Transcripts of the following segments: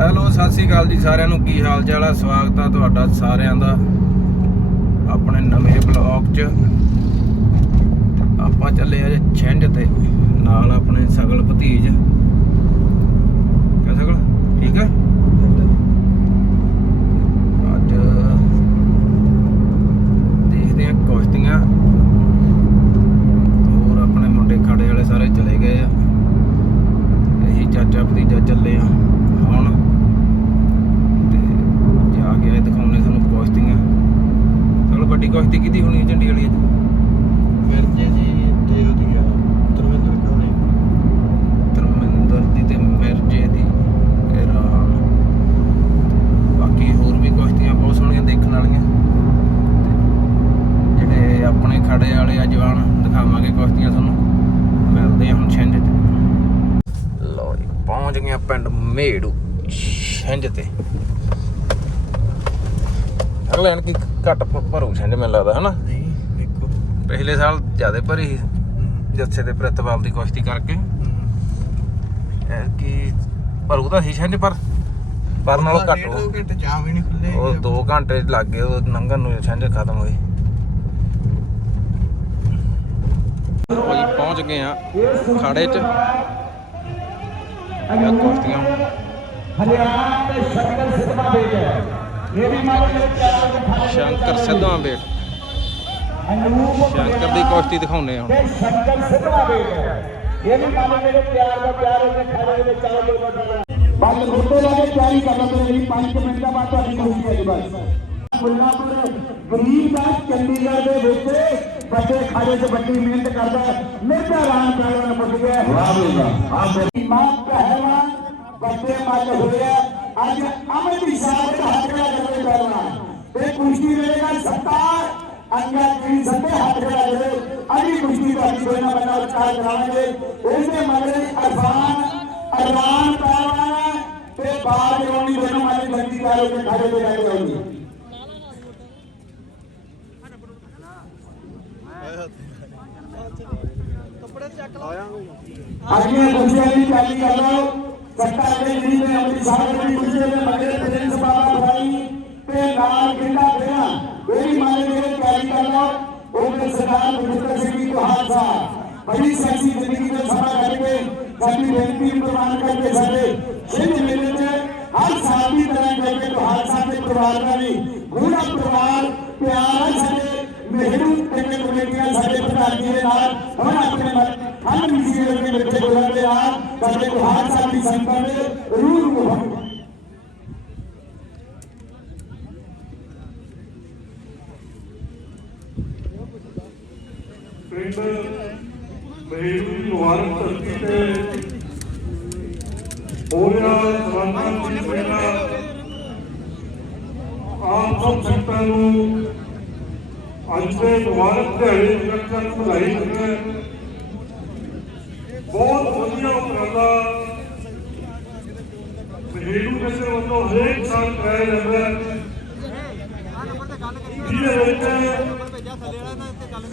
Hello, Sat Sri ਅਕਾਲ ਜੀ ਸਾਰਿਆਂ ਨੂੰ। ਕੀ ਹਾਲ ਚਾਲ ਆ? ਸਵਾਗਤ ਆ ਤੁਹਾਡਾ ਸਾਰਿਆਂ ਦਾ ਆਪਣੇ ਨਵੇਂ ਬਲੌਗ 'ਚ। ਆਪਾਂ ਚੱਲੇ ਆ ਜੀ ਛਿੰਝ ਤੇ, ਨਾਲ ਆਪਣੇ ਸਗਲ ਭਤੀਜ। ਕਿਆ ਸਗਲ? ਠੀਕ ਆ? ਅੱਜ ਦੇਖਦੇ ਆ ਕੁਸ਼ਤੀਆਂ। ਹੋਰ ਆਪਣੇ ਮੁੰਡੇ ਖੜੇ ਵਾਲੇ ਸਾਰੇ ਚਲੇ ਗਏ ਆ। ਇਹੀ ਚਾਚਾ ਭਤੀਜਾ ਚੱਲੇ ਆ ਹੁਣ ਤੇ ਜਾ ਕੇ ਇਹ ਦਿਖਾਉਣੇ ਤੁਹਾਨੂੰ ਕੁਸ਼ਤੀਆਂ ਕੁਸ਼ਤੀ ਕਿਹਦੀ ਹੋਣੀ ਝੰਡੀ ਵਾਲੀ ਅੱਜ? ਮਿਰਜੇ ਜੀ ਤੇ ਉਹਦੀ ਆ ਤਰਵਿੰਦਰ ਕੌਰੀ ਧਰਮਿੰਦਰ ਦੀ ਤੇ ਮਿਰਜੇ ਦੀ ਤੇ ਰਾਮ। ਬਾਕੀ ਹੋਰ ਵੀ ਕੁਸ਼ਤੀਆਂ ਬਹੁਤ ਸੋਹਣੀਆਂ ਦੇਖਣ ਵਾਲੀਆਂ। ਤੇ ਜਿਹੜੇ ਆਪਣੇ ਖੜੇ ਵਾਲੇ ਆ ਜਵਾਨ ਦਿਖਾਵਾਂਗੇ ਕੁਸ਼ਤੀਆਂ ਤੁਹਾਨੂੰ। ਮਿਲਦੇ ਆ ਹੁਣ ਛਿੰਝ ਤੇ। ਲਓ ਜੀ ਪਹੁੰਚ ਗਏ ਆ ਪਿੰਡ ਮੇੜੂ ਛਿੰਝ ਤੇ। ਅਗਲੇ ਨੇ ਕੀ ਘੱਟ ਭਰੂ ਛਿੰਝ ਮੈਨੂੰ ਲੱਗਦਾ ਹਨਾ? ਨਹੀਂ ਵੇਖੋ ਪਿਛਲੇ ਸਾਲ ਜ਼ਿਆਦਾ ਭਰੀ ਸੀ ਜੱਸੇ ਦੇ ਪ੍ਰਿਤਪਾਲ ਦੀ ਕੁਸ਼ਤੀ ਕਰਕੇ। ਕੀ ਭਰੂ ਤਾਂ ਸੀ ਛਿੰਝ ਪਰ ਪਰ ਨਾਲੋਂ ਘੱਟ ਡੇਢ ਹੋ ਦੋ ਘੰਟੇ ਜਾਮ ਹੀ ਨਹੀਂ ਖੁੱਲੇ ਉਹ 2 ਘੰਟੇ ਲੱਗ ਗਏ ਉਹ ਲੰਘਣ ਨੂੰ ਛਿੰਝ ਖਤਮ ਹੋਈ ਉਹ ਜੀ ਪਹੁੰਚ ਗਏ ਆ ਖਾੜੇ 'ਚ। ਇਹ ਕੁਸ਼ਤੀਆਂ ਹਰਿਆਣਾ ਦੇ ਸ਼ੰਕਰ ਸਿੱਧਵਾ ਬੇਟ ਹੈ। ਸ਼ੰਕਰ ਸਿੱਧਵਾਂ ਬੇਟ ਸ਼ੰਕਰ ਦੀ ਕੁਸ਼ਤੀ ਦਿਖਾਉਣੇ ਆ ਹੁਣ। ਸ਼ੰਕਰ ਸਿੱਧਵਾ ਬੇਟ ਇਹ ਵੀ ਮਾਰੇ ਮੇਰੇ ਪਿਆਰ ਦਾ ਪਿਆਰ ਦੇ ਖਾਣੇ ਦੇ ਚਾਰ ਦੋ ਬਟਾ ਬਸ ਰੋਟੇ ਲਾ ਕੇ ਤਿਆਰੀ ਕਰ ਲਓ ਜੀ 5 ਮਿੰਟ ਦਾ ਬਾਅਦ ਤੁਹਾਡੀ ਕੁਸ਼ਤੀ ਹੈ ਜੀ ਬਸ। ਮੁੱਲਾਪੁਰ ਗਰੀਬ ਦਾ ਚੰਡੀਗੜ੍ਹ ਦੇ ਵਿੱਚ ਵੱਡੇ ਖਾੜੇ 'ਚ ਵੱਡੀ ਮਿਹਨਤ ਕਰਦਾ ਮਿਰਜ਼ਾ ਰਾਮ ਪਹਿਲਵਾਨ ਪੁੱਜ ਗਿਆ ਵਾਹ ਵਾਹ। ਆਹ ਮਾਂ ਪਹਿਲਵਾਨ ਵੱਡੇ ਮੱਲ ਹੋਇਆ। ਅੱਜ ਅਮਨ ਦੀ ਸ਼ਹਾਦਤ ਹੱਥ ਨਾਲ ਜਵੇ ਕਰਨਾ ਇਹ ਕੁਸ਼ਤੀ ਰਹੇਗਾ ਸੱਤਾਰ ਅੰਗਾਂ ਦੀ ਸੱਤੇ ਹੱਥ ਨਾਲ ਜਵੇ ਅਜੀ ਕੁਸ਼ਤੀ ਦਾ ਕੋਈ ਨਾ ਬੰਦਾ ਵਿਚਾਰ ਕਰਾਵਾਂਗੇ। ਇਸ ਦੇ ਮਗਰੇ ਅਰਫਾਨ ਅਰਮਾਨ ਤਾਵਾਨਾ ਤੇ ਬਾਜ ਰੋਣੀ ਦੋਨੋਂ ਮਾਲੀ ਬੰਦੀ ਕਾਲੇ ਦੇ ਖਾੜੇ ਤੇ ਲੱਗ ਜਾਊਗੀ ਕੱਪੜੇ ਚੱਕ ਲਓ। ਅੱਗੇ ਪੁੱਛਿਆ ਨਹੀਂ ਚਾਲੀ ਕਰ ਲਓ कट्टागरी जी में अपनी सारी मुझे मध्य प्रदेश बाबा भाई पे लाल झंडा देना मेरी मानेंगे तैयारी उनके सरदार भूपेंद्र सिंह को हाथ सा बड़ी सच्ची ज़िंदगी में सभा करके सभी व्यक्ति प्रदान करके सभी सिंध मेले में हर साल की तरह करके तो हादसा के परिवार का भी पूरा परिवार प्यार से ਸਾਡੇ ਮਹਿਰੂ ਤੇ ਕਮੇਟੀਆਂ ਸਾਡੇ ਪ੍ਰਧਾਨ ਜੀ ਦੇ ਨਾਲ ਹੁਣ ਆਪਣੇ ਮਨ ਹਰ ਮਿਸੀ ਦੇ ਵਿੱਚ ਬੋਲਦੇ ਆ ਸਾਡੇ ਕੋ ਹਾਦਸਾ ਦੀ ਸੰਤਾਂ ਦੇ ਰੂਹ ਨੂੰ ਪਿੰਡ ਮਹੇਰੂ ਦੀ ਮੁਬਾਰਕ ਧਰਤੀ ਤੇ ਹੋ ਰਿਹਾ ਸਵਾਗਤ ਦੀ ਮੇਰਾ ਆਪ ਸਭ ਸੰਗਤਾਂ ਨੂੰ ਅੱਜ ਦੇ ਮੁਬਾਰਕ ਦਿਹਾੜੇ ਦੀ ਲੱਖ ਵਧਾਈ ਦਿੰਦਾ ਬਹੁਤ ਵਧੀਆ ਉਪਰਾਲਾ ਮਹੇਰੂ ਨਗਰ ਵੱਲੋਂ ਹਰੇਕ ਸਾਲ ਕਰਾਇਆ ਜਾਂਦਾ ਜਿਹਦੇ ਵਿੱਚ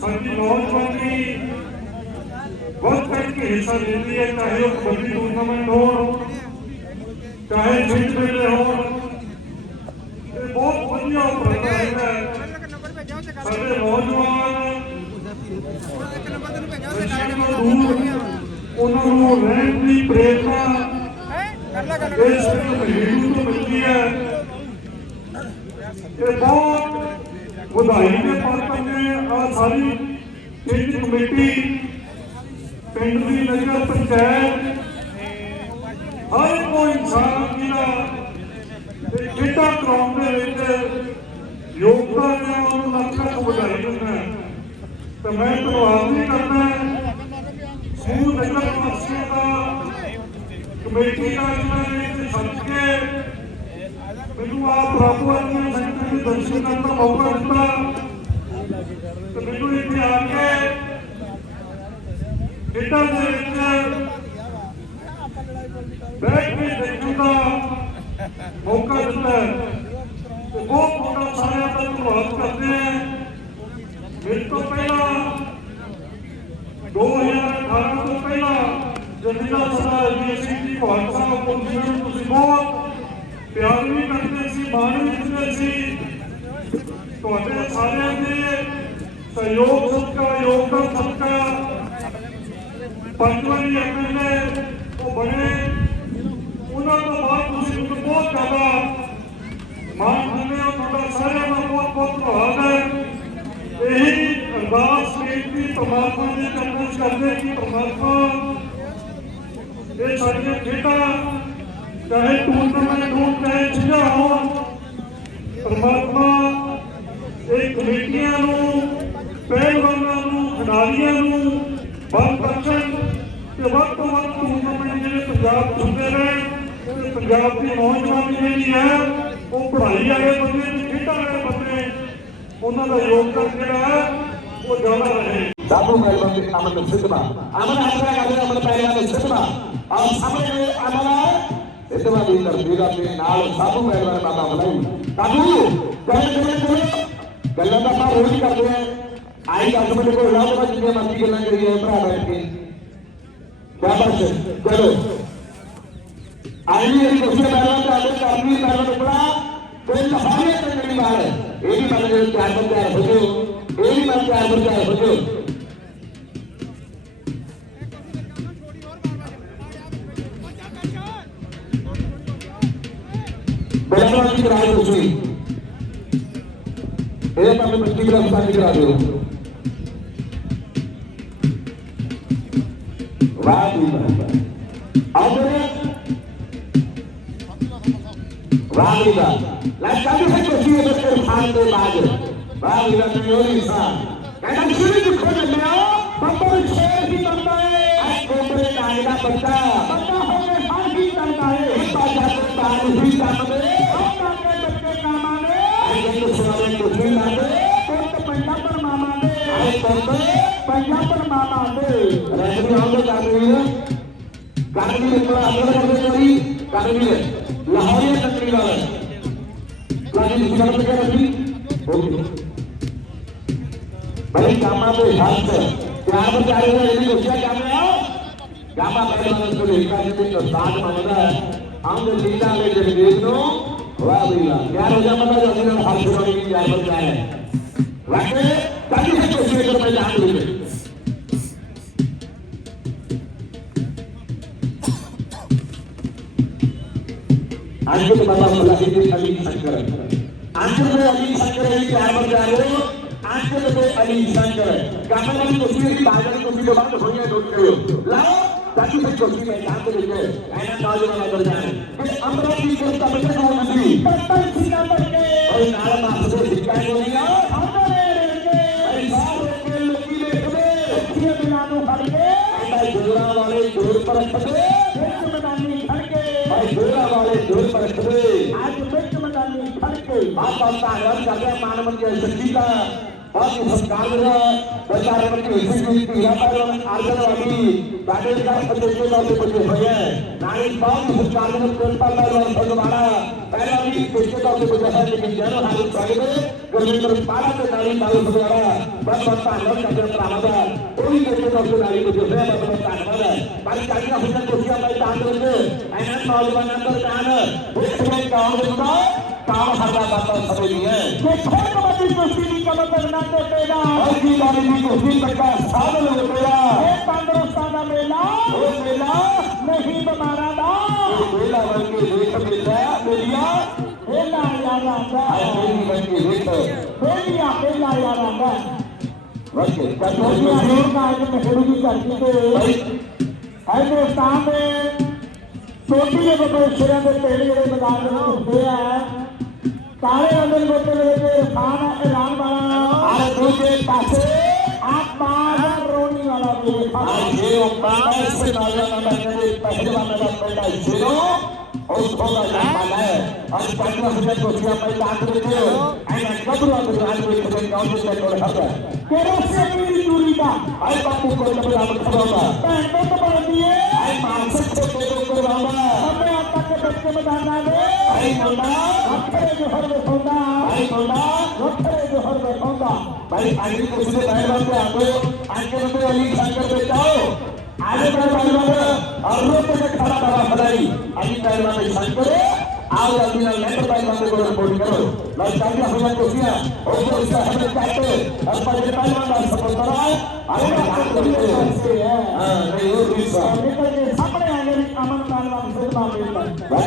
ਸਾਡੀ ਨੌਜਵਾਨੀ ਬਹੁਤ ਘੱਟ ਹਿੱਸਾ ਲੈਂਦੀ ਹੈ, ਚਾਹੇ ਉਹ ਕਬੱਡੀ ਟੂਰਨਾਮੈਂਟ ਹੋਣ, ਚਾਹੇ ਖੇਡ ਮੇਲੇ ਹੋਣ। ਬਹੁਤ ਵਧੀਆ ਉਪਰਾਲਾ ਹੈ। ਸਾਡੇ ਨੌਜਵਾਨ ਨਸ਼ਿਆਂ ਉਹਨਾਂ ਨੂੰ ਰਹਿਣ ਦੀ ਪ੍ਰੇਰਨਾ ਇਸ ਮਹੀਨੇ ਤੋਂ ਮਿਲਦੀ ਹੈ ਇਹ ਬਹੁਤ ਵਧਾਈ ਦੇ ਪਾਤਰ ਨੇ ਆ ਸਾਰੀ ਪਿੰਡ ਕਮੇਟੀ ਪਿੰਡ ਦੀ ਨਗਰ ਪੰਚਾਇਤ ਹਰ ਕੋਈ ਇਨਸਾਨ ਜਿਹੜਾ ਖੇਡਾਂ ਕਰਾਉਣ ਦੇ ਵਿੱਚ ਯੋਗਦਾਨ ਹੈ ਉਹਨੂੰ ਲੱਖ ਲੱਖ ਵਧਾਈ ਮੈਂ ਧੰਨਵਾਦ ਵੀ ਕਰਦਾ ਸਮੂਹ ਨਗਰ ਵਾਸੀਆਂ ਦਾ ਕਮੇਟੀ ਦਾ ਜਿਹਨਾਂ ਨੇ ਇੱਥੇ ਸੱਦ ਕੇ ਮੈਨੂੰ ਆਪ ਰੱਬ ਵਰਗੀ ਸੰਗਤ ਦੇ ਦਰਸ਼ਨ ਕਰਨ ਦਾ ਮੌਕਾ ਦਿੱਤਾ ਤੇ ਮੈਨੂੰ ਇੱਥੇ ਆ ਕੇ ਖੇਡਾਂ ਦੇ ਵਿੱਚ ਬੈਠ ਕੇ ਦੇਖਣ ਦਾ ਮੌਕਾ ਦਿੱਤਾ ਤੇ ਬਹੁਤ ਬਹੁਤ ਸਾਰਿਆਂ ਦਾ ਧੰਨਵਾਦ ਕਰਦੇ ਹਾਂ ਮੇਰੇ ਤੋਂ ਪਹਿਲਾਂ 2018 ਤੋਂ ਪਹਿਲਾਂ ਜਨਤਾ ਸਭਾ ਜੀ ਸਿੰਘ ਜੀ ਸਾਹਿਬ ਕੋਲ ਤੁਸੀਂ ਬਹੁਤ ਪਿਆਰ ਵੀ ਕਰਦੇ ਸੀ ਮਾਣ ਵੀ ਦਿੰਦੇ ਸੀ ਤੁਹਾਡੇ ਸਾਰਿਆਂ ਦੇ ਸਹਿਯੋਗ ਸਦਕਾ ਯੋਗਦਾਨ ਸਦਕਾ ਪੰਜ ਐਮਐਲਏ ਉਹ ਬਣੇ ਉਹਨਾਂ ਤੋਂ ਬਾਅਦ ਤੁਸੀਂ ਮੈਨੂੰ ਬਹੁਤ ਜ਼ਿਆਦਾ ਮਾਣ ਦਿੰਦੇ ਹੋ, ਤੁਹਾਡਾ ਸਾਰਿਆਂ ਦਾ ਬਹੁਤ ਬਹੁਤ ਧੰਨਵਾਦ ਹੈ। ਇਹੀ ਅਰਦਾਸ ਬੇਨਤੀ ਪ੍ਰਮਾਤਮਾ ਦੇ ਚਰਨਾਂ 'ਚ ਕਰਦੇ ਕਿ ਪ੍ਰਮਾਤਮਾ ਇਹ ਸਾਡੀਆਂ ਖੇਡਾਂ, ਚਾਹੇ ਟੂਰਨਾਮੈਂਟ ਹੋਣ, ਚਾਹੇ ਜਿਹਾ ਹੋਣ, ਪਰਮਾਤਮਾ ਇਹ ਕਮੇਟੀਆਂ ਨੂੰ, ਪਹਿਲਵਾਨਾਂ ਨੂੰ, ਖਿਡਾਰੀਆਂ ਨੂੰ ਬਲ ਬਖਸ਼ਣ ਤੇ ਵੱਧ ਤੋਂ ਵੱਧ ਟੂਰਨਾਮੈਂਟ ਜਿਹੜੇ ਪੰਜਾਬ 'ਚ ਹੁੰਦੇ ਨੇ ਪੰਜਾਬ ਦੀ ਨੌਜਵਾਨੀ ਜਿਹੜੀ ਹੈ ਉਹ ਪੜ੍ਹਾਈ ਵਾਲੇ ਬੰਦੇ ਤੇ ਖੇਡਾਂ ਵਾਲੇ ਬੰਦੇ ਉਹਨਾਂ ਦਾ ਯੋਗਦਾਨ ਜਿਹੜਾ ਉਹ ਜ਼ਿਆਦਾ ਰਹੇ ਦਾਦੂ ਭਾਈ ਬੰਦੇ ਅਮਨ ਸਿੱਧਵਾ ਅਮਨ ਹਮਰਾ ਕਰਦੇ ਅਮਨ ਪਹਿਲੇ ਵਾਲੇ ਸਿੱਧਵਾ ਔਰ ਸਾਹਮਣੇ ਅਮਰਾ ਇਤਵਾ ਦੀ ਤਰਬੀਤ ਆਪਣੇ ਨਾਲ ਸਾਧੂ ਪਹਿਲਵਾਨ ਬਾਬਾ ਬਲਾਈ ਦਾਦੂ ਕਹਿੰਦੇ ਕਹਿੰਦੇ ਗੱਲਾਂ ਤਾਂ ਆਪਾਂ ਰੋਜ਼ ਕਰਦੇ ਆ ਆਈ ਗੱਲ ਮੇਰੇ ਕੋਲ ਲਾਉਂਦਾ ਜਿੰਨੇ ਮਰਜ਼ੀ ਗੱਲਾਂ ਕਰੀਏ ਭਰਾ ਬੈਠ ਕੇ ਕਿਆ ਬਾਤ ਹੈ ਚਲੋ आणि गोष्ट करायला चालू कारण कारण उपडा कोण सहाय्य तरी बाळ एवी म्हणजे चार पण तयार होतो एवी म्हणजे चार पण तयार होतो बड़ा की राय हो गई एक अपने मिट्टी का हिस्सा निकला दो। वाह अब Raviva. Let's have a look at you, Mr. Pandey Bagan. Raviva to Yolisa. And I'm sure you could have now. Bumper is here, he bumper. And bumper is here, bumper. Bumper होने हर भी करता है। बच्चा जाते तारे भी जाते। हम करते बच्चे काम आने। आज तो सुनाने को भी लाते। कौन तो पंजाब पर मामा ने। आज कौन तो पंजाब पर मामा ने। रहने हम लोग जाते हैं। गाड़ी में थोड़ा अंदर करते थोड़ी गाड़ी में लाहौरिया कंट्री वाले राजेश गुजरात के रखी होगी भाई कामा पे हाथ से यहाँ पर जा रहे हैं ये क्या काम है कामा पे मदद को लेकर के तो साथ मांगना है हम जो जिला में जब देख लो वाह भैया क्या रोजा मतलब जो दिन हम हाथ से यहाँ पर जाए वाकई ताकि से कोशिश कर मैं जान लूँ आज के बाबा बोला कि अली शंकर आज के अली शंकर ये प्यार बचाए हो आंचल में अली शंकर गाना वाली कुर्सी की बाजार कुर्सी के बाद होइए डोट करो लाओ ताकि से कुर्सी में जान के लेके ऐना नौजवान कर जाए कि अमरावती के तब से हो नदी पत्तन सीना पर के और नाल मास से दिखाई नहीं आ हमरे के अरे सारे के लोकी देखबे ये बिना नो फड़ के भाई जोरा वाले जोर पर रखबे एक मदानी फड़ के वाले ज़ोर पर रखबे आज मिर्च मदानी फड़ के बात बात का आग्रह कर रहे मानव के शक्ति का और ये संस्कार जो है बच्चे इसी की पीड़ा पर आर्जन वाली गाड़ी का पत्ते का से बच्चे हुए हैं। नारी बाप संस्कार में कोई पर और भगवाना पहला भी पेशे का से बच्चा है लेकिन जनो हाल स्वागत गुरविंदर पाला के नारी बाबू भगवाना बस बस का नाम का प्राणा कोई का से नारी बच्चे है बस बस का नाम है। पर चाहिए हुनर को किया मैं दान ऐना नौजवान नंबर दान उसमें काम होगा काम हटा पाता समझ है ये छोट बड़ी कुश्ती की कमर करना तो तेरा और की बारी की कुश्ती का साधन हो गया ये तंदुरुस्ता का मेला वो मेला नहीं बीमारा ये मेला बन के देख मेला मेलिया मेला यारा दा मेली बन के देख मेलिया मेला यारा दा वैसे कटोरिया रोड का आज मैं शुरू की करती तो हिंदुस्तान में ਛੋਟੀ ਜਿਹੇ ਬੱਬੇ ਸਿਰਾਂ ਦੇ ਤੇਲ ਜਿਹੜੇ ਮੈਦਾਨ ਦੇ ਵਿੱਚ ਹੁੰਦੇ ਆ ਕਾਲੇ ਰੰਗ ਗੋਤੇ ਦੇ ਵਿੱਚ ਇਰਫਾਨ ਐਲਾਨ ਵਾਲਾ ਆਹ ਦੂਜੇ ਪਾਸੇ ਆਤਮਾਨ ਰੋਣੀ ਵਾਲਾ ਵੀ ਆਹ ਜੇ ਉਹ ਪਾਸ ਸੇ ਨਾਲਾ ਨਾ ਕਹਿੰਦੇ ਪਹਿਲਵਾਨ ਦਾ ਪਹਿਲਾ ਜ਼ੀਰੋ ਉਸ ਕੋਲ ਦਾ ਹੈ ਅੱਜ ਤੱਕ ਉਹ ਜਿਹੜਾ ਕੋਚਿਆ ਪਹਿਲਾ ਆਖ ਦਿੱਤੇ ਐਨਾ ਕਬਰਾਂ ਦੇ ਰਾਜ ਵਿੱਚ ਕੋਈ ਕਾਉਂਟ ਤੇ ਕੋਲ ਹੱਥ ਕਿਹੜਾ ਸੇ ਦੀ ਦੂਰੀ ਦਾ ਆਈ ਬਾਪੂ ਕੋਲ ਦਾ ਬੜਾ ਖੜਾਉਂਦਾ ਭੈਣ सबको टेबल को बाबा हमें आता के बच्चे में दाना दे आई बोला अपने जोहर में सोना आई बोला अपने जोहर में सोना भाई आगे को सुनो भाई बात पे आपको आगे में अली खान कर बेचाओ आगे बढ़े भाई बाबा और रोक पे खड़ा बाबा बधाई अली भाई बाबा खान करो आज अपनी लेटर भाई बाबा को रिपोर्ट करो लाइक करना होगा कोशिया और तो इसका हमें चाहते और पर भाई बाबा सपोर्ट करो आगे हाँ नहीं और दूसरा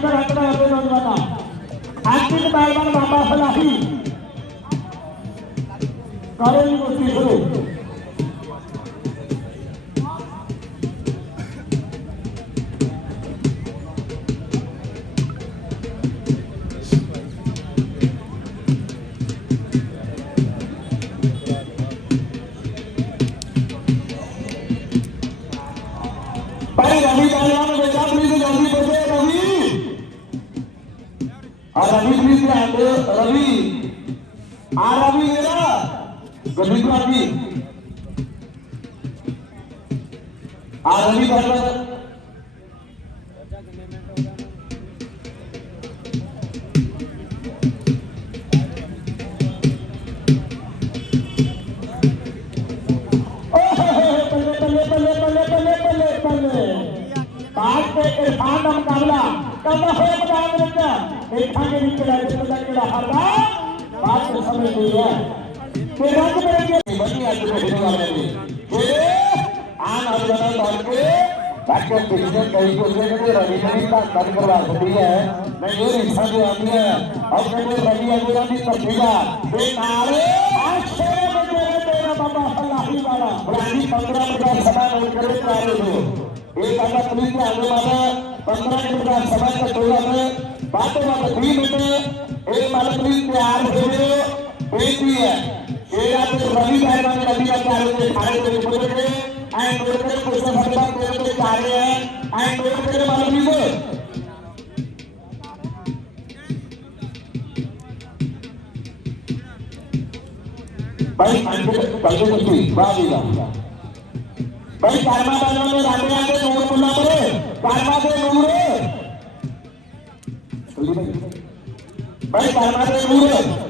अंदर हटना है पेड़ वाला अंतिम बार बार बाबा फलाही करेंगे शुरू बाकी पिछले कई चीज़ों के लिए रविमणि का कम करवा सकती है। मैं ये रिक्शा जो आती है, और मैंने रवि अमीरा ने कटेगा दो नारे पंद्रह मिनट सभा नहीं करे कार्य दो एक अगर पुलिस के आगे मारा पंद्रह मिनट सभा का टोला में बातों बात भी मिनट एक मारा पुलिस के आर हो बेटी है। ये आप रवि का कार्य में कार्य में खाने को बोल रहे हैं ఆయన కొడుకుని కృష్ణ భగవాన్ కోరితే తాడే ఆయన కొడుకుని మనం ఇవ్వు भाई पहले कुछ बाजीगा भाई कर्मा बनवा में रात रात नूर पुला पड़े कर्मा दे नूर भाई कर्मा दे नूर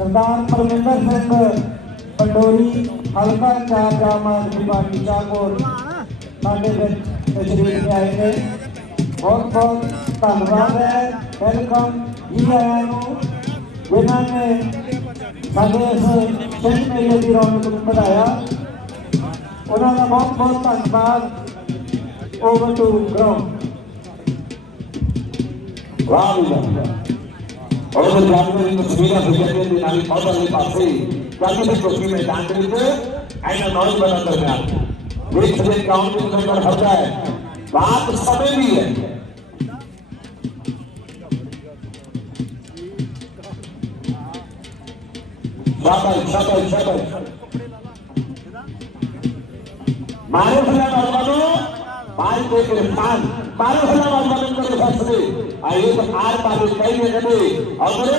ਸਰਦਾਰ ਪਰਮਿੰਦਰ ਸਿੰਘ, ਪੰਡੋਰੀ, ਹਲਕਾ ਇੰਚਾਰਜ ਆਮ ਆਦਮੀ ਪਾਰਟੀ ਸ਼ਾਹਕੋਟ ਸਾਡੇ ਵਿੱਚ ਤਸ਼ਰੀਫ ਲਿਆਏ ਨੇ। ਬਹੁਤ ਬਹੁਤ ਧੰਨਵਾਦ ਹੈ। ਵੈਲਕਮ ਜੀ ਆਇਆਂ ਨੂੰ। ਜਿਨ੍ਹਾਂ ਨੇ ਸਾਡੇ ਇਸ ਸਿੰਘ ਮੇਲੇ ਦੀ ਰੌਣਕ ਨੂੰ ਵਧਾਇਆ। ਉਹਨਾਂ ਦਾ ਬਹੁਤ ਬਹੁਤ ਧੰਨਵਾਦ। ਓਵਰ ਟੂ ਗਰਾਊਂਡ ਵਾਹ ਵੀ और जो जानवर इन तस्वीरें गुजरने के नाली पौधा के पास से ताकि भी कुछ में जान के लिए ऐसा नॉइज़ बना कर रहा एक से गाँव के अंदर हटा है बात समय भी है शाबाश शाबाश शाबाश मारो भला नौजवानों पाल को के पाल पाल से बात करने के लिए फैसले आई तो आर पाल कई में करे और करे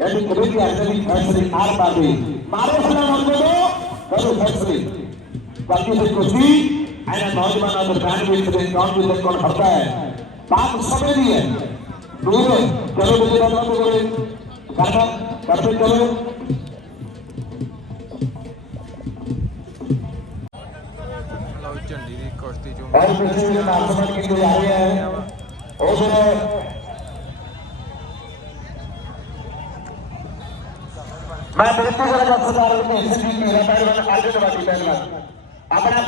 यानी कभी भी ऐसे भी फैसले आर पाल भी पाल से ना मानते तो करो फैसले बाकी से कुछ भी ऐसे नौजवान आदर कांड भी इसलिए कौन भी इसलिए कौन करता है पाप समय नहीं है दूर करो बुजुर्ग को करे करो करते करो और प्रतियोगिता मार्कमेंट की तैयारी है उधर मैं प्रतियोगिता के अपना